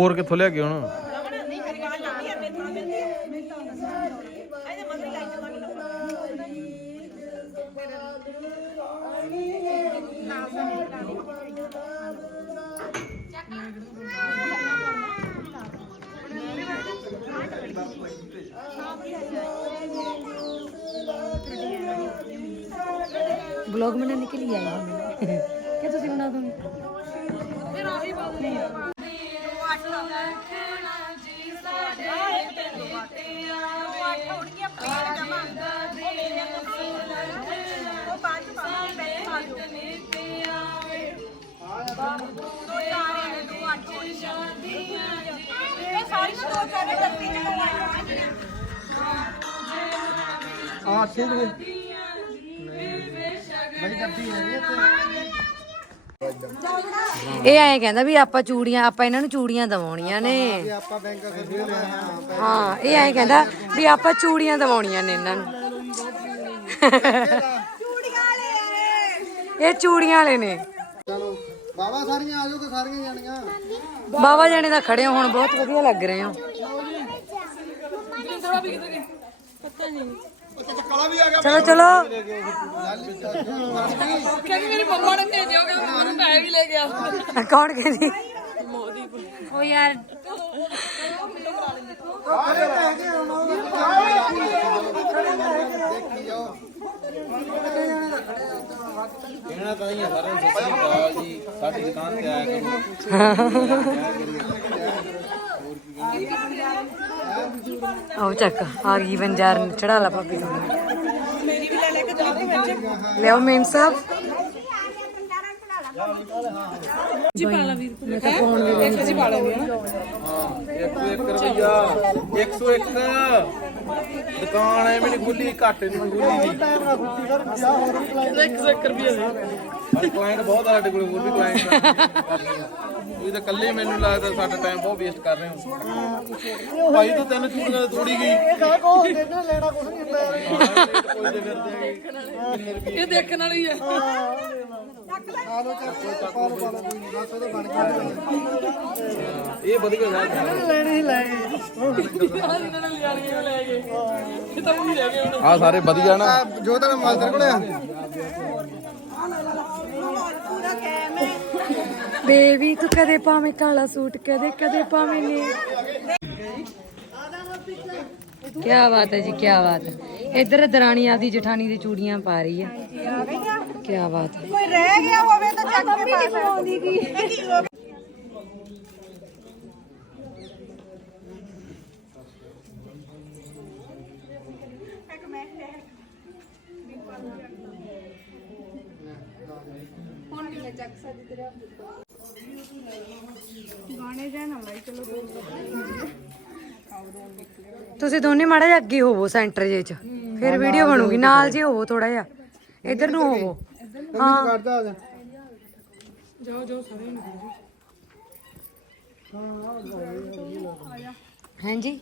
ਮੋਰ ਕਿੱਥੋਂ ਲਿਆ ਕੇ ਹੁਣ ब्लॉग बनाने के लिए आई हूँ ਆ ਠੀਕ ਹੈ ਬਈ ਕਰਦੀ ਹੈ ਇਹ ਐਂ ਕਹਿੰਦਾ ਵੀ ਆਪਾਂ ਚੂੜੀਆਂ ਆਪਾਂ ਇਹਨਾਂ ਨੂੰ ਚੂੜੀਆਂ ਦਵਾਉਣੀਆਂ ਨੇ। ਆਪਾਂ ਬੈਂਕ ਹਾਂ ਹਾਂ ਇਹ ਐਂ ਕਹਿੰਦਾ ਵੀ ਆਪਾਂ ਚੂੜੀਆਂ ਦਵਾਉਣੀਆਂ ਨੇ ਇਹਨਾਂ ਨੂੰ। ਚੂੜੀਆਂ ਲੈ ਆਏ ਇਹ। ਚੂੜੀਆਂ ਵਾਲੇ ਨੇ। ਚਲੋ ਬਾਬਾ ਸਾਰੀਆਂ ਆ ਜਾਓ ਕਿ ਸਾਰੀਆਂ ਜਾਣੀਆਂ। ਬਾਬਾ ਜਾਣੇ ਦਾ ਖੜੇ ਹੋ ਹੁਣ ਬਹੁਤ ਵਧੀਆ ਲੱਗ ਰਹੇ ਹੋ। ਚਲੋ ਚਲੋ। ਕਹਿੰਦੀ ਮੇਰੀ ਮੰਮਾ ਨੇ ਭੇਜਿਆ ਕਿ ਮੈਨੂੰ ਪੈਸੇ ਵੀ ਲੈ ਗਿਆ ਕੌਣ ਕਹਿੰਦੀ? ਉਹ ਯਾਰ। ਕਹਿਣਾ ਤਾਂ ਹੀ ਆ ਸਾਰਿਆਂ ਨੂੰ ਸਤਿ ਸ਼੍ਰੀ ਅਕਾਲ ਜੀ। ਸਾਡੀ ਦੁਕਾਨ ਤੇ ਆਇਆ ਕਰੋ। ਆਓ ਚੱਕ ਆ ਗਈ ਬੰਜਾਰ ਚੜਾ ਲਾ ਭਾਬੀ ਨੂੰ। ਮੇਰੀ ਵੀ ਲੈ ਲੈ ਕੇ ਜਾਓ ਵਿੱਚ ਲਿਆਓ ਮੇਮ ਸਾਹਿਬ। ਜੀ ਪਾਲਾ ਵੀਰ ਮੈਂ ਤਾਂ ਫੋਨ ਵੀ ਇੱਕ ਜੀ ਪਾਲਾ ਵੀਰ। ਹਾਂ 101 ਰੁਪਈਆ 101 ਦੁਕਾਨ ਐਵੇਂ ਨਹੀਂ ਖੁੱਲੀ ਘੱਟ ਨਹੀਂ ਖੁੱਲੀ। ਜੀ 101 ਰੁਪਏ ਦੇ। ਸਾਡੇ ਕਲਾਇੰਟ ਬਹੁਤ ਆ ਸਾਡੇ ਕੋਲ ਹੋਰ ਵੀ ਕਲਾਇੰਟ ਤੁਸੀਂ ਤਾਂ ਇਕੱਲੇ ਮੈਨੂੰ ਲੱਗਦਾ ਸਾਡਾ ਟਾਈਮ ਬਹੁਤ ਵੇਸਟ ਕਰ ਰਹੇ ਹੋ। ਭਾਈ ਤੂੰ ਤੈਨੂੰ ਚੂੜੀਆਂ ਥੋੜੀ ਗਈ। ਲੈਣਾ ਨਹੀਂ ਇਹ ਦੇਖਣ ਵਾਲੀ ਹੈ ਆ ਵਧੀਆ ਗੱਲ ਹੈ। ਲੈਣੀ ਹੀ ਲੈ ਗਏ। ਇਹਨਾਂ ਨੇ ਲਿਆਣੀਆਂ ਲੈ ਗਏ। ਇਹ ਤਾਂ ਵੀ ਰਹਿ ਗਏ ਹੁਣ। ਆ ਸਾਰੇ ਵਧੀਆ ਨਾ। ਜੋ ਤਾਂ ਮਾਲ ਤੇਰੇ ਕੋਲੇ ਆ ਪੂਰਾ ਕੈਮ ਹੈ ਬੇਬੀ ਤੂੰ ਕਦੇ ਪਾਵੇਂ ਕਾਲਾ ਸੂਟ ਕਦੇ ਕਦੇ ਪਾਵੇਂ ਨੇ ਕੀ ਬਾਤ ਹੈ ਜੀ ਕੀ ਬਾਤ ਹੈ। ਇੱਧਰ ਦਰਾਣੀ ਆਦੀ ਜਠਾਣੀ ਦੀ ਚੂੜੀਆਂ ਪਾ ਰਹੀ ਹੈ। ਕੀ ਬਾਤ ਹੈ। ਕੋਈ ਰਹਿ ਗਿਆ ਹੋਵੇ ਤਾਂ ਚੱਕ ਕੇ ਪਾ ਸਕਦੀ ਕੀ ਹੁਣ ਵੀ ਚੱਕ ਸਕਦੀ ਤੇਰੇ? ਤੁਸੀਂ ਦੋਨੇ ਮਾੜਾ ਜਿਹਾ ਅੱਗੇ ਹੋਵੋ ਸੈਂਟਰ ਜੇ ਚ। ਫਿਰ ਵੀਡੀਓ ਬਣੂਗੀ ਨਾਲ ਜੇ ਹੋਵੋ ਥੋੜਾ ਜਿਹਾ। ਇੱਧਰ ਨੂੰ ਹੋਵੋ। ਹਾਂ। ਕਰਦਾ ਆ ਜਾ ਹਾਂਜੀ?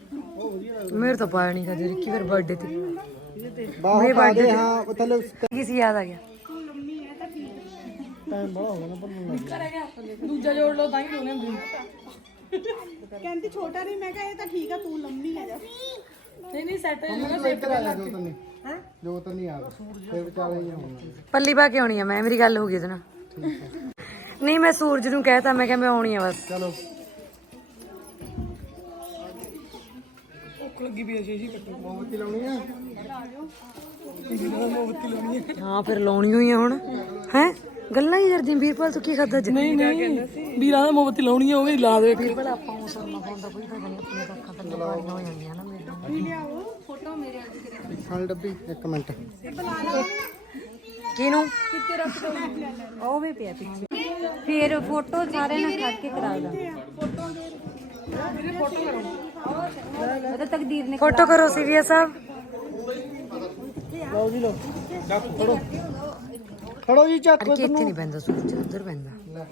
ਮੇਰੇ ਤਾਂ ਪਾਇਆ ਨਹੀਂ ਕਦੇ ਰਿੱਕੀ ਫਿਰ ਬਰਥਡੇ ਤੇ। ਬਾਹਰ ਪਾ ਦੇ ਹਾਂ ਉਹ ਥੱਲੇ ਕੀ ਸੀ ਯਾਦ ਆ ਗਿਆ? ਟਾਈਮ ਬੜਾ ਹੋ ਗਿਆ ਨਾ ਲੱਗ ਗਿਆ ਦੂਜਾ ਜੋੜ ਲਓ ਤਾਂ ਹੀ ਲੋਨੇ ਹੁੰਦੇ ਕਹਿੰਦੀ ਛੋਟਾ ਨਹੀਂ ਮੈਂ ਕਿਹਾ ਇਹ ਤਾਂ ਠੀਕ ਆ ਤੂੰ ਲੰਮੀ ਆ ਜਾ। ਨਹੀਂ ਨਹੀਂ ਸੈੱਟ ਮੰਮੀ ਤੂੰ ਇੱਧਰ ਆ ਜਾ ਜੋ ਤਨੀ ਜੋ ਤਨੀ ਆ ਫਿਰ ਵਿਚਾਲੇ ਹੀ ਆਉਣਾ। ਪੱਲੀ ਪਾ ਕੇ ਆਉਣੀ ਆ ਮੈਂ ਮੇਰੀ ਗੱਲ ਹੋ ਗਈ ਉਹਦੇ ਨਾਲ। ਨਹੀਂ ਮੈਂ ਸੂਰਜ ਨੂੰ ਕਹਿਤਾ ਮੈਂ ਕਿਹਾ ਮੈਂ ਆਉਣੀ ਆ ਬਸ। ਚਲੋ। ਭੁੱਖ ਲੱਗੀ ਪਈ ਹੈ ਜੀ ਕੱਟੋ ਮੋਮਬੱਤੀ ਲਾਉਣੀ ਆ। ਹਾਂ ਫਿਰ ਲਾਉਣੀ ਹੋਈ ਆ ਹੁਣ। ਹੈ? ਗੱਲਾਂ ਹੀ ਕਰਦੀ ਵੀਰਪਾਲ ਤੂੰ ਕੀ ਖਾਦਾ ਅੱਜ? ਨਹੀਂ ਨਹੀਂ। ਵੀਰਾਂ ਦਾ ਮੋਮਬੱਤੀ ਲਾਉਣੀ ਹੋਵੇ ਲਾ ਦੇ ਵੀਰਪਾਲ ਆਪਾਂ ਉਹ ਸਰਨਾ ਪਾਉਂਦਾ ਕੋਈ ਫਾਇਦਾ ਨਹੀਂ ਆਪਣੀਆਂ ਤਾਂ ਅੱਖਾਂ ਥੱਲੇ ਪਾਣੀਆਂ ਹੋ ਜਾਂਦੀਆਂ ਨਾ ਮੇਰੇ ਖਾਲ ਡੱਬੀ ਇੱਕ ਮਿੰਟ। ਕਿਹਨੂੰ? ਉਹ ਵੀ ਪਿਆ ਪਿੱਛੇ। ਫਿਰ ਫੋਟੋ ਸਾਰਿਆਂ ਨਾਲ ਖੜ ਕੇ ਕਰਾ ਦਾਂ ਉਹ ਤਾਂ ਤਕਦੀਰ ਨੇ ਫੋਟੋ ਕਰੋ ਸੀਰੀਆ ਸਾਹਿਬ। ਲਓ ਜੀ ਲਓ। ਖੜੋ ਖੜੋ ਜੀ ਚੱਕ ਅਰੇ ਕਿ ਇੱਥੇ ਨਹੀਂ ਪੈਂਦਾ ਸੂਰਜ ਉੱਧਰ ਪੈਂਦਾ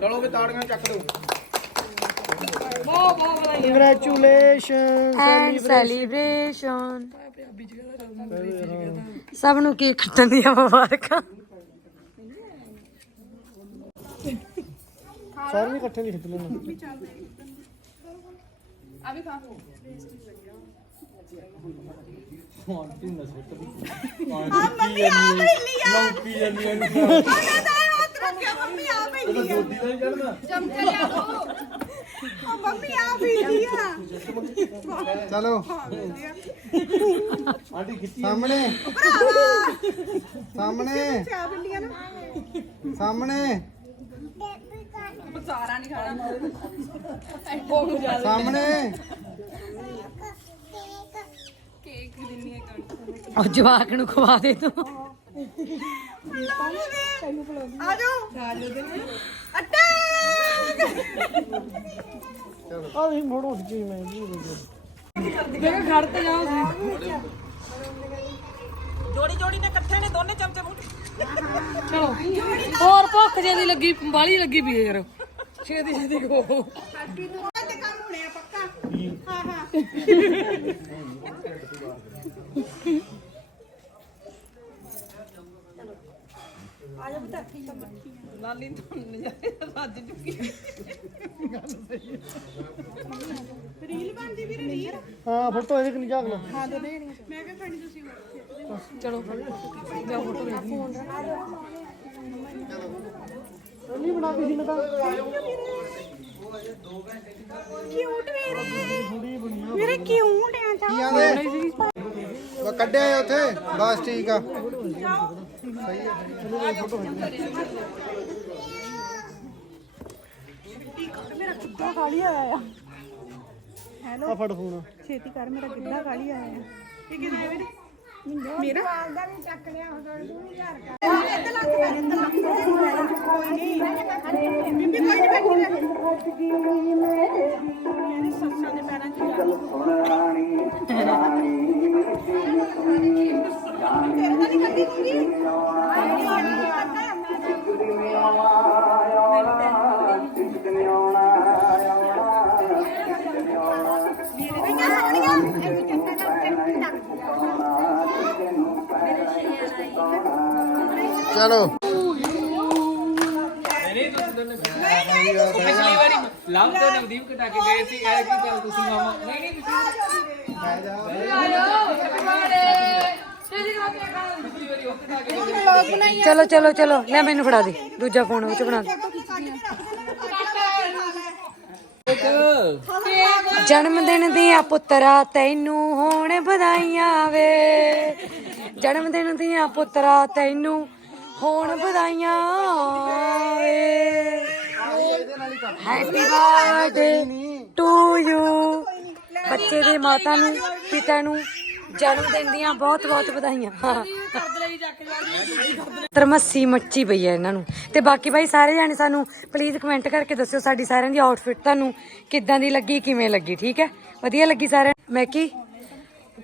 ਚਲੋ ਵੀ ਤਾੜੀਆਂ ਚੱਕ ਦਿਓ। ਕੰਗ੍ਰੈਚੁਲੇਸ਼ਨ ਐਂਡ ਸੈਲੀਬ੍ਰੇਸ਼ਨ ਸਭ ਨੂੰ ਕੇਕ ਕੱਟਣ ਦੀਆਂ ਮੁਬਾਰਕਾਂ। ਸਾਰੇ ਨੇ ਇਕੱਠੇ ਲਿਖ ਲੈਣਾ ਆ ਵੀ ਖਾ। ਲੌਂਕੀ ਜਾਂਦੀ ਹੈ ਲੌਂਕੀ ਜਾਂਦੀ ਹੈ ਮੰਮੀ ਆ। ਪਈ ਦੋਦੀ ਦਾ ਨਹੀਂ ਚੜਨਾ ਚਮਚੇ ਲਿਆ ਦੋ। ਉਹ ਮੰਮੀ ਆ ਪਈ ਆ। ਚਲੋ। ਆਂਟੀ ਖਿੱਚੀ ਸਾਹਮਣੇ। ਸਾਹਮਣੇ। ਚਾਹ ਬਿੱਲੀਆਂ ਨਾ? ਸਾਹਮਣੇ। ਸਾਰਾ ਨਹੀਂ ਖਾਣਾ। ਸਾਹਮਣੇ। ਕੇਕ ਦਿੰਨੀ ਹੈ ਕਣ ਉਹ ਜਵਾਕ ਨੂੰ ਖਵਾ ਦੇ ਤੂੰ। ਆ ਜਾਓ ਅੱਟਾ ਆ ਵੀ ਮੋੜੋ ਜੀ ਮੈਂ ਜੀ। ਮੈਂ ਖੜ ਤੇ ਜਾਓ ਜੋੜੀ ਜੋੜੀ ਨੇ ਇਕੱਠੇ ਨੇ ਦੋਨੇ ਚਮਚੇ ਮੂੰਹ ਚਲੋ। ਹੋਰ ਭੁੱਖ ਜਿਹੀ ਲੱਗੀ ਬਾਲੀ ਲੱਗੀ ਪਈ ਹੈ ਯਾਰ ਛੇਤੀ ਛੇਤੀ ਖੋ ਤੇ ਕੰਮ ਹੋਣੇ ਆ ਪੱਕਾ। ਹਾਂ ਹਾਂ। ਲਾਲੀ ਤੋਂ ਨਜ਼ਾਰੇ ਰੱਜ ਚੁੱਕੀ ਰੀਲ ਬਣਦੀ ਵੀਰੇ ਰੀਲ। ਹਾਂ ਫੋਟੋ ਇਹਦੇ ਕਿ ਨਹੀਂ ਜਾਗ ਲਾ। ਹਾਂ ਦੇ ਦੇਣੀ ਮੈਂ ਕਿਹਾ ਖਾਣੀ ਤੁਸੀਂ ਚਲੋ ਜਾ ਫੋਟੋ ਵੇਖ ਨਹੀਂ ਬਣਾਤੀ ਸੀ ਨਾ ਤਾਂ। ਕਿਊਟ ਵੀਰੇ ਵੀਰੇ ਕਿਊਟ ਆ ਕੀ ਆਂਦੇ? ਉਹ ਕੱਢਿਆ ਉੱਥੇ ਬਸ ਠੀਕ ਆ। ਮੇਰਾ ਕਿੱਦਾਂ ਖਾਲੀ ਆਇਆ ਆ ਆ ਫੜ ਫੋਨ। ਛੇਤੀ ਕਰ ਮੇਰਾ ਕਿੱਦਾਂ ਖਾਲੀ ਆਇਆ। ਆ ਇਹ ਕਿਹਦਾ ਹੈ ਵੀਰੇ? ਮੇਰਾ? ਦਾ ਵੀ ਚੱਕ ਲਿਆ ਹੋ ਤੂੰ ਵੀ ਯਾਰ ਕਰ। ਇੱਧਰ ਲੱਗ ਪੈ ਇੱਧਰ ਲੱਗ ਕੋਈ ਨਹੀਂ। ਬੀਬੀ ਕੋਈ ਨਹੀਂ ਬੈਠੀ ਮੇਰੀ ਸੱਸਾਂ ਦੇ ਪੈਰਾਂ 'ਚ ਜਾ ਤੇਰੇ ਤਾਂ ਨਹੀਂ ਕੱਢੀ ਕੁੜੀ ਆਈ ਚਲੋ। ਪਿਛਲੀ ਵਾਰੀ ਲਵ ਤੋਂ ਨਵਦੀਪ ਕਟਾ ਕੇ ਗਏ ਸੀ ਇਹ ਕੀ ਚੱਲ ਤੁਸੀਂ ਮਾਮਾ ਨਹੀਂ ਨਹੀਂ ਚਲੋ ਚਲੋ। ਚਲੋ ਲੈ ਮੈਨੂੰ ਫੜਾ ਦੇ। ਦੂਜਾ ਫੋਨ ਉਹ ਚ ਬਣਾ ਦੇ। ਜਨਮ ਦਿਨ ਦੀਆਂ ਪੁੱਤਰਾ ਤੈਨੂੰ ਹੋਣ ਵਧਾਈਆਂ ਵੇ। ਜਨਮ ਦਿਨ ਦੀਆਂ ਪੁੱਤਰਾ ਤੈਨੂੰ ਹੋਣ ਵਧਾਈਆਂ ਵੇ। ਹੈਪੀ ਬਰਥਡੇ ਟੂ ਯੂ ਬੱਚੇ ਦੀ ਮਾਤਾ ਨੂੰ, ਪਿਤਾ ਨੂੰ ਜਨਮ ਦਿਨ ਦੀਆਂ ਬਹੁਤ ਬਹੁਤ ਵਧਾਈਆਂ। ਤਰਮੱਸੀ ਮੱਚੀ ਪਈ ਹੈ ਇਹਨਾਂ ਨੂੰ। ਤੇ ਬਾਕੀ ਭਾਈ ਸਾਰੇ ਜਾਣੇ ਸਾਨੂੰ ਪਲੀਜ਼ ਕਮੈਂਟ ਕਰਕੇ ਦੱਸਿਓ ਸਾਡੀ ਸਾਰਿਆਂ ਦੀ ਆਊਟਫਿਟ ਤੁਹਾਨੂੰ ਕਿੱਦਾਂ ਦੀ ਲੱਗੀ ਕਿਵੇਂ ਲੱਗੀ ਠੀਕ ਹੈ? ਵਧੀਆ ਲੱਗੀ ਸਾਰਿਆਂ ਮੈਂ ਕੀ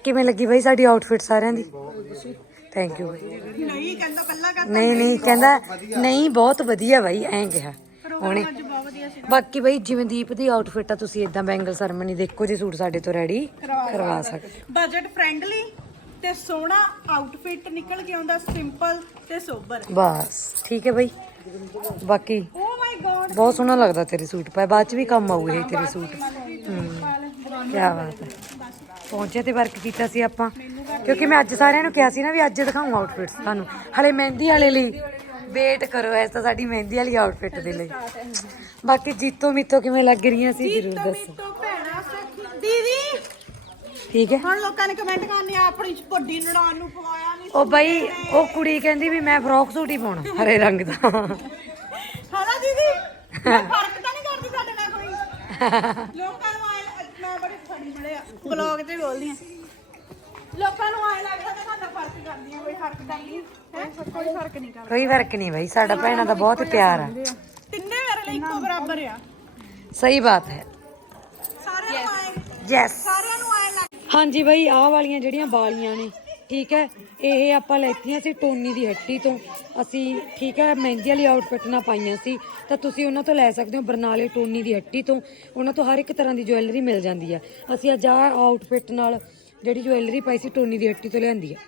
ਕਿਵੇਂ ਲੱਗੀ ਭਾਈ ਸਾਡੀ ਆਊਟਫਿਟ ਸਾਰਿਆਂ ਦੀ? ਥੈਂਕ ਯੂ ਨਹੀਂ ਕਹਿੰਦਾ ਕੱਲਾ ਕਰ ਨਹੀਂ ਨਹੀਂ ਕਹਿੰਦਾ ਨਹੀਂ ਬਹੁਤ ਵਧੀਆ ਬਾਈ ਐਂ ਕਿਹਾ। ਉਹਨੇ ਬਾਕੀ ਬਈ ਜਿਵੇਂ ਦੀਪ ਦੀ ਆਊਟਫਿਟ ਆ ਤੁਸੀਂ ਇਦਾਂ ਬੈਂਗਲ ਸਰਮਨੀ ਦੇਖੋ ਜੇ ਸੂਟ ਸਾਡੇ ਤੋਂ ਰੈਡੀ ਕਰਵਾ ਸਕਦੇ ਬਜਟ ਫ੍ਰੈਂਡਲੀ ਤੇ ਸੋਹਣਾ ਆਊਟਫਿਟ ਨਿਕਲ ਕੇ ਆਉਂਦਾ ਸਿੰਪਲ ਤੇ ਸੋਬਰ ਬਸ ਠੀਕ ਹੈ ਬਈ। ਬਾਕੀ ਓ ਮਾਈ ਗॉड ਬਹੁਤ ਸੋਹਣਾ ਲੱਗਦਾ ਤੇਰੇ ਸੂਟ ਪਾਏ ਬਾਅਦ ਚ ਵੀ ਕੰਮ ਆਊ ਇਹ ਤੇਰੇ ਸੂਟ। ਹੂੰ ਕੀ ਬਾਤ ਹੈ। ਪਹੁੰਚੇ ਤੇ ਵਰਕ ਕੀਤਾ ਸੀ ਆਪਾਂ। ਕਿਉਂਕਿ ਮੈਂ ਅੱਜ ਸਾਰਿਆਂ ਨੂੰ ਕਿਹਾ ਸੀ ਨਾ ਵੀ ਅੱਜ ਦਿਖਾਉਂ ਆਊਟਫਿਟਸ ਤੁਹਾਨੂੰ। ਹਲੇ ਮਹਿੰਦੀ ਵਾਲੇ ਲਈ ਵੇਟ ਕਰੋ ਐਸ ਤਾਂ ਸਾਡੀ ਮਹਿੰਦੀ ਵਾਲੀ ਆਊਟਫਿਟ ਦੇ ਲਈ। ਬਾਕੀ ਜੀਤੋ ਮੀਤੋ ਕਿਵੇਂ ਲੱਗ ਰਹੀਆਂ ਸੀ ਜ਼ਰੂਰ ਦੱਸੋ। ਤੋਂ ਭੈਣਾ ਸਖੀ ਦੀਦੀ। ਠੀਕ ਹੈ। ਹੁਣ ਲੋਕਾਂ ਨੇ ਕਮੈਂਟ ਕਰਨੇ ਆ ਆਪਣੀ ਵੱਡੀ ਨੜਾਨ ਨੂੰ ਪਵਾਇਆ ਨਹੀਂ ਉਹ ਬਈ ਉਹ ਕੁੜੀ ਕਹਿੰਦੀ ਵੀ ਮੈਂ ਫਰੋਕ ਸੂਟ ਹੀ ਪਾਉਣਾ ਹਰੇ ਰੰਗ ਦਾ। ਹਨਾ ਦੀਦੀ? ਮੈਂ ਫ਼ਰਕ ਤਾਂ ਨਹੀਂ ਕਰਦੀ ਸਾਡੇ ਨਾਲ ਕੋਈ। ਲੋਕਾਂ ਨੂੰ ਮੈਂ ਬੜੀ ਫੜੀ ਬੜੇ ਬਲੌਗ ਤੇ ਬੋਲਦੀ ਆ। ਲੋਕਾਂ ਨੂੰ ਆਏ ਲੱਗਦਾ ਕਿ ਸਾਡਾ ਫ਼ਰਕ ਕਰਦੀਆਂ ਕੋਈ ਫ਼ਰਕ ਕਰਦੀ ਹੈ? ਕੋਈ ਫ਼ਰਕ ਨਹੀਂ ਕਰਦਾ। ਕੋਈ ਫ਼ਰਕ ਨਹੀਂ ਬਈ ਸਾਡਾ ਭੈਣਾਂ ਦਾ ਬਹੁਤ ਪਿਆਰ ਆ। ਤਿੰਨੇ ਮੇਰੇ ਲਈ ਇੱਕੋ ਬਰਾਬਰ ਆ। ਸਹੀ ਬਾਤ ਹੈ। ਸਾਰਿਆਂ ਨੂੰ ਆਏ ਯੈਸ ਸਾਰਿਆਂ ਨੂੰ ਆਏ ਲੱਗ ਹਾਂਜੀ ਬਈ ਆਹ ਵਾਲੀਆਂ ਜਿਹੜੀਆਂ ਬਾਲੀਆਂ ਨੇ ਠੀਕ ਹੈ? ਇਹ ਆਪਾਂ ਲੈਤੀਆਂ ਸੀ ਟੋਨੀ ਦੀ ਹੱਟੀ ਤੋਂ। ਅਸੀਂ ਠੀਕ ਹੈ ਮਹਿੰਦੀ ਵਾਲੀ ਆਊਟਫਿਟ ਨਾਲ ਪਾਈਆਂ ਸੀ। ਤਾਂ ਤੁਸੀਂ ਉਹਨਾਂ ਤੋਂ ਲੈ ਸਕਦੇ ਹੋ ਬਰਨਾਲੇ ਟੋਨੀ ਦੀ ਹੱਟੀ ਤੋਂ। ਉਹਨਾਂ ਤੋਂ ਹਰ ਇੱਕ ਤਰ੍ਹਾਂ ਦੀ ਜੁਐਲਰੀ ਮਿਲ ਜਾਂਦੀ ਹੈ ਅਸੀਂ ਅੱਜ ਆਹ ਆਊਟਫਿਟ ਨਾਲ ਜਿਹੜੀ ਜੁਐਲਰੀ ਪਾਈ ਸੀ ਟੋਨੀ ਦੀ ਹੱਟੀ ਤੋਂ ਲਿਆਂਦੀ ਹੈ